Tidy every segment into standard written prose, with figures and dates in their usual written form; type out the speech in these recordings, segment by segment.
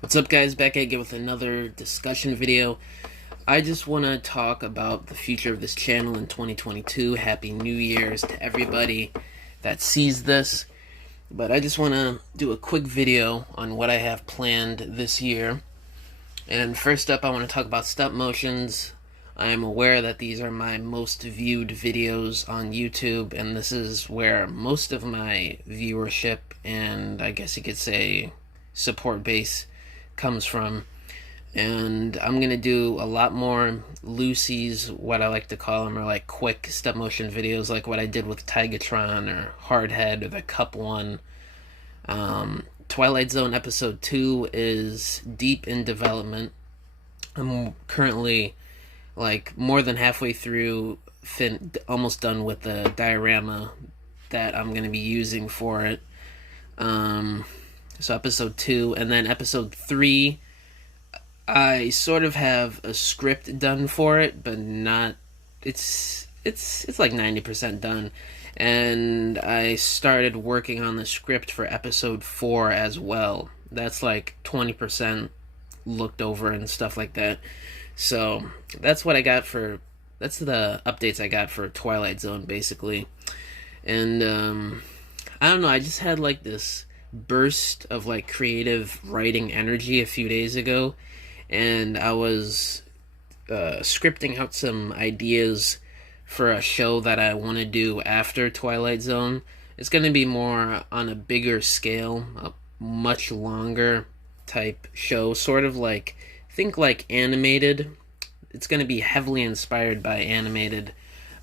What's up, guys? Back again with another discussion video. I just want to talk about the future of this channel in 2022. Happy New Year's to everybody that sees this. But I just want to do a quick video on what I have planned this year. And first up, I want to talk about stop motions. I am aware that these are my most viewed videos on YouTube, and this is where most of my viewership and I guess you could say support base comes from. And I'm gonna do a lot more loosies, what I like to call them, or like quick stop motion videos, like what I did with Tigatron or Hardhead or the Cup one. Twilight Zone episode 2 is deep in development. I'm currently like more than halfway through, almost done with the diorama that I'm gonna be using for it. So episode 2, and then episode 3, I sort of have a script done for it, but not. It's like 90% done, and I started working on the script for episode 4 as well. That's like 20% looked over and stuff like that. So that's what I got for. That's the updates I got for Twilight Zone, basically. And I don't know. I just had like this burst of like creative writing energy a few days ago, and I was scripting out some ideas for a show that I want to do after Twilight Zone. It's going to be more on a bigger scale, a much longer type show, sort of like, think like animated. It's going to be heavily inspired by animated,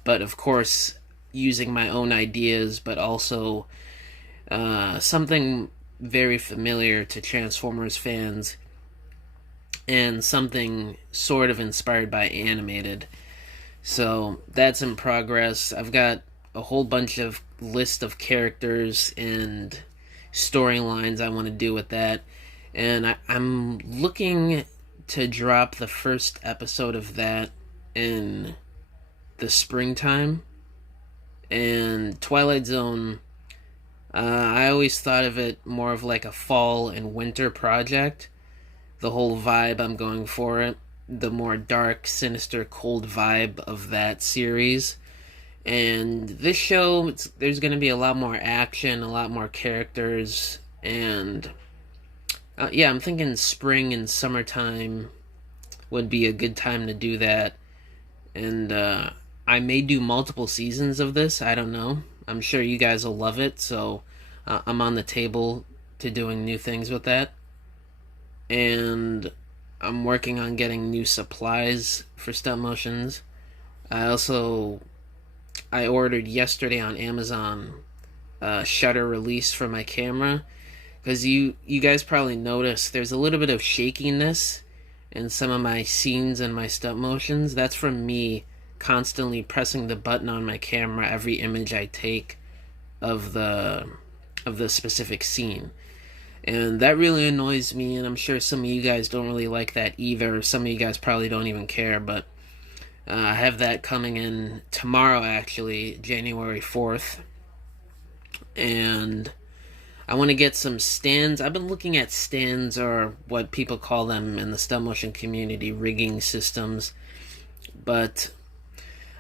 but of course using my own ideas, but also something very familiar to Transformers fans, and something sort of inspired by animated. So that's in progress. I've got a whole bunch of list of characters and storylines I want to do with that, and I'm looking to drop the first episode of that in the springtime. And Twilight Zone, I always thought of it more of like a fall and winter project. The whole vibe I'm going for it, the more dark, sinister, cold vibe of that series. And this show, there's going to be a lot more action, a lot more characters, and yeah, I'm thinking spring and summertime would be a good time to do that. And I may do multiple seasons of this, I don't know. I'm sure you guys will love it, so I'm on the table to doing new things with that. And I'm working on getting new supplies for stop motions. I ordered yesterday on Amazon a shutter release for my camera, because you guys probably noticed there's a little bit of shakiness in some of my scenes and my stop motions. That's from me constantly pressing the button on my camera every image I take of the specific scene. And that really annoys me, and I'm sure some of you guys don't really like that either. Some of you guys probably don't even care, but I have that coming in tomorrow, actually, January 4th. And I want to get some stands. I've been looking at stands, or what people call them in the stop motion community, rigging systems. But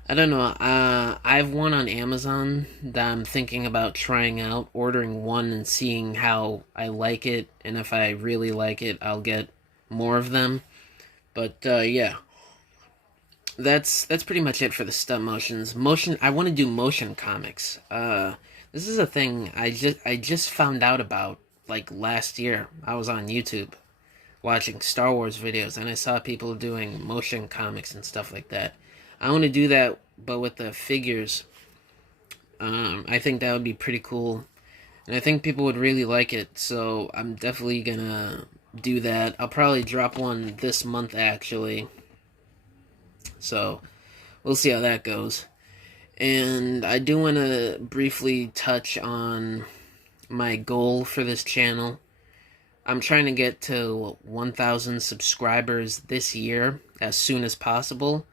I don't know. I have one on Amazon that I'm thinking about trying out, ordering one and seeing how I like it, and if I really like it, I'll get more of them. But yeah, that's pretty much it for the stop motions. I want to do motion comics. This is a thing I just found out about like last year. I was on YouTube watching Star Wars videos, and I saw people doing motion comics and stuff like that. I want to do that, but with the figures. I think that would be pretty cool, and I think people would really like it, so I'm definitely gonna do that. I'll probably drop one this month, actually, so we'll see how that goes. And I do want to briefly touch on my goal for this channel. I'm trying to get to 1,000 subscribers this year as soon as possible,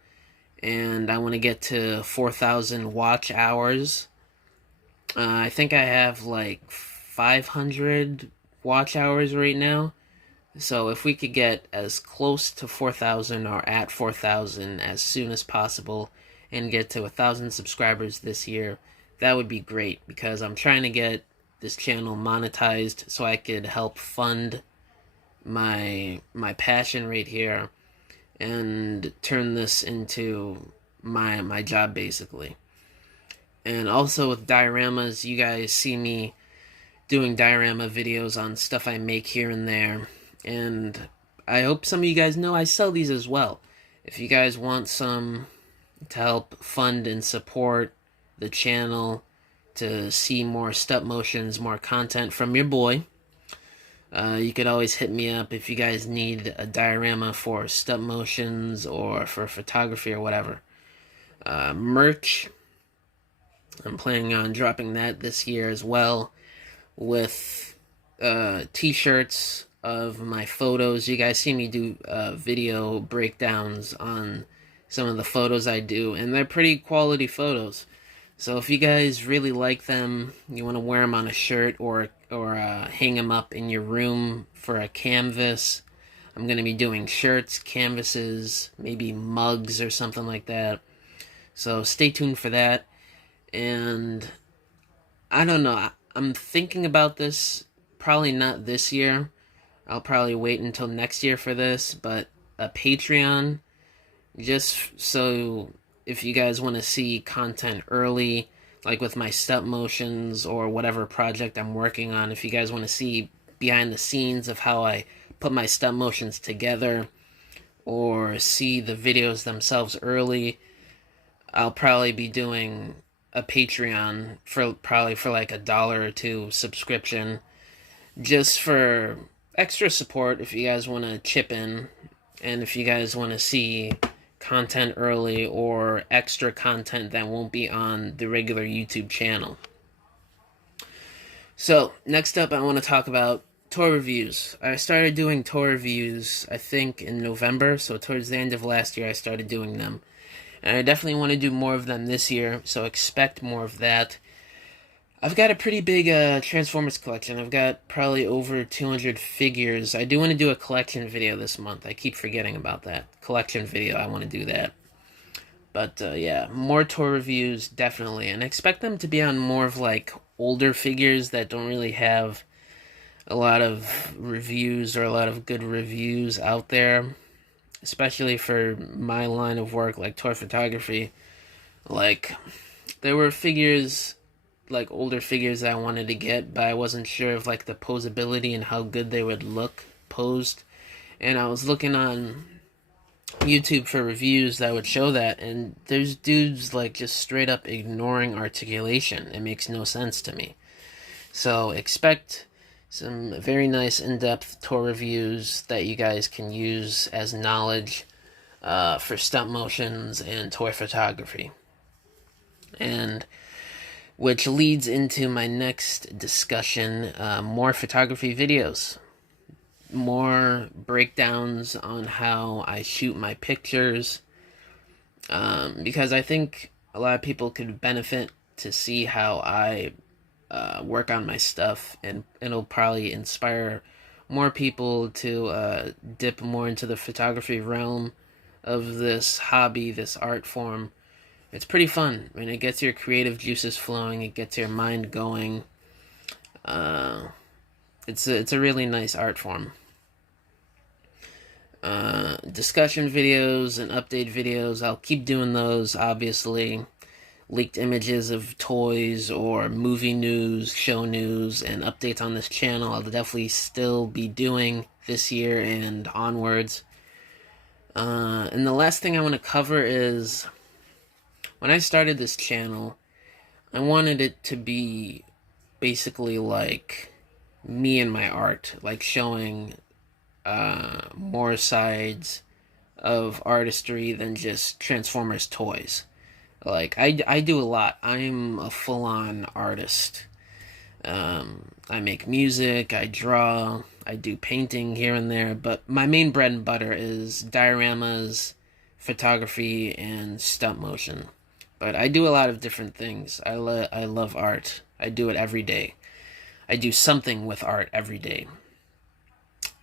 and I want to get to 4,000 watch hours. I think I have like 500 watch hours right now, So if we could get as close to 4,000 or at 4,000 as soon as possible and get to 1,000 subscribers this year, that would be great, because I'm trying to get this channel monetized so I could help fund my passion right here and turn this into my job, basically. And also with dioramas, you guys see me doing diorama videos on stuff I make here and there. And I hope some of you guys know I sell these as well. If you guys want some to help fund and support the channel, to see more stop motions, more content from your boy, you could always hit me up if you guys need a diorama for stop motions or for photography or whatever. Merch, I'm planning on dropping that this year as well, with t-shirts of my photos. You guys see me do video breakdowns on some of the photos I do, and they're pretty quality photos. So if you guys really like them, you want to wear them on a shirt or hang them up in your room for a canvas, I'm going to be doing shirts, canvases, maybe mugs or something like that. So stay tuned for that. And I don't know, I'm thinking about this, probably not this year. I'll probably wait until next year for this, but a Patreon, just so if you guys want to see content early, like with my stop motions or whatever project I'm working on, if you guys want to see behind the scenes of how I put my stop motions together or see the videos themselves early, I'll probably be doing a Patreon for like $1 or $2 subscription, just for extra support if you guys want to chip in, and if you guys want to see content early or extra content that won't be on the regular YouTube channel. So next up, I want to talk about tour reviews. I started doing tour reviews, I think, in November, so towards the end of last year I started doing them. And I definitely want to do more of them this year, so expect more of that. I've got a pretty big Transformers collection. I've got probably over 200 figures. I do want to do a collection video this month. I keep forgetting about that. Collection video, I want to do that. But yeah, more tour reviews, definitely. And expect them to be on more of like older figures that don't really have a lot of reviews or a lot of good reviews out there. Especially for my line of work, like toy photography. Like, there were figures, like older figures that I wanted to get, but I wasn't sure of like the posability and how good they would look posed. And I was looking on YouTube for reviews that would show that, and there's dudes like just straight up ignoring articulation. It makes no sense to me. So expect some very nice in-depth tour reviews that you guys can use as knowledge for stop motions and toy photography. And which leads into my next discussion, more photography videos. More breakdowns on how I shoot my pictures. Because I think a lot of people could benefit to see how I work on my stuff, and it'll probably inspire more people to dip more into the photography realm of this hobby, this art form. It's pretty fun. I mean, it gets your creative juices flowing, it gets your mind going. It's a really nice art form. Discussion videos and update videos, I'll keep doing those, obviously. Leaked images of toys or movie news, show news, and updates on this channel I'll definitely still be doing this year and onwards. And the last thing I want to cover is, when I started this channel, I wanted it to be basically like me and my art, like showing more sides of artistry than just Transformers toys. Like, I do a lot. I'm a full-on artist. I make music, I draw, I do painting here and there, but my main bread and butter is dioramas, photography, and stop motion. But I do a lot of different things. I love art. I do it every day. I do something with art every day.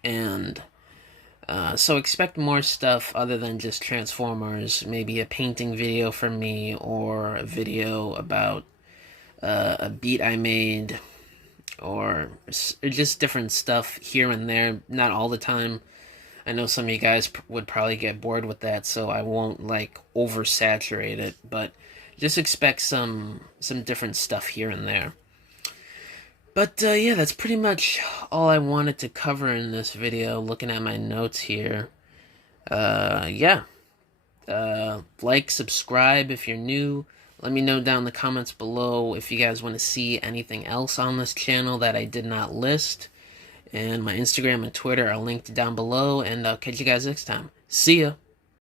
And so expect more stuff other than just Transformers. Maybe a painting video from me, or a video about a beat I made, or just different stuff here and there. Not all the time. I know some of you guys would probably get bored with that, so I won't like oversaturate it. But just expect some different stuff here and there. But yeah, that's pretty much all I wanted to cover in this video. Looking at my notes here, yeah. Like, subscribe if you're new. Let me know down in the comments below if you guys want to see anything else on this channel that I did not list. And my Instagram and Twitter are linked down below. And I'll catch you guys next time. See ya!